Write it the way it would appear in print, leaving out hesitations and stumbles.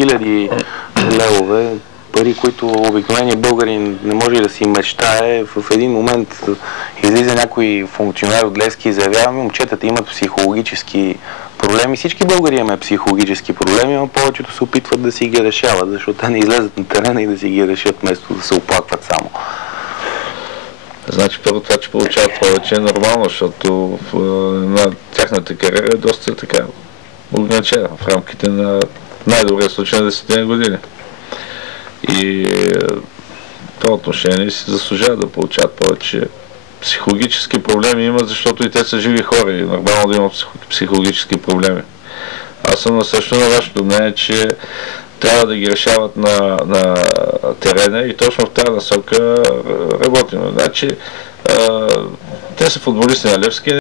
хиляди левове, пари, които обикновеният българин не може да си мечтае. В един момент излиза някой функционер от Левски и заявява: момчетата имат психологически проблеми. Всички българи имаме психологически проблеми, но повечето се опитват да си ги решават, защото те не излезат на терена и да си ги решат, вместо да се оплакват само. Значи първо това, че получават повече е нормално, защото на тяхната кариера е доста така ограничена в рамките на най-добрия случай на 10 години. И това отношение си заслужава да получават повече. Психологически проблеми имат, защото и те са живи хора и нормално да имат психологически проблеми. Аз съм насъщно на вашето мнение, че трябва да ги решават на терена и точно в тази насока работим. Значи, те са футболисти на Левски.